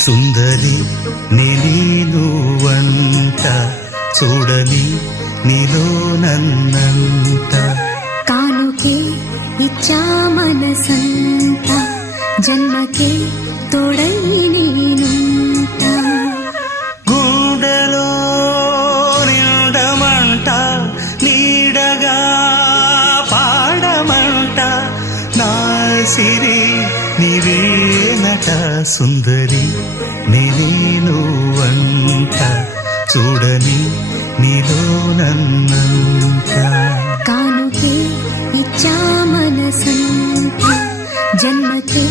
సుందరి నీనువంట చూడని నీలో నన్నంత కానుకే ఇచ్చా మనసంత జన్మకే తోడై నేనుంట గుండెలో నిండమంట నీడగా పాడమంట నా సిరి నీవేనట సుందరి నేనువంట చూడని నీలో నన్నంత కానుకే ఇచ్చా మనసంత జన్మకే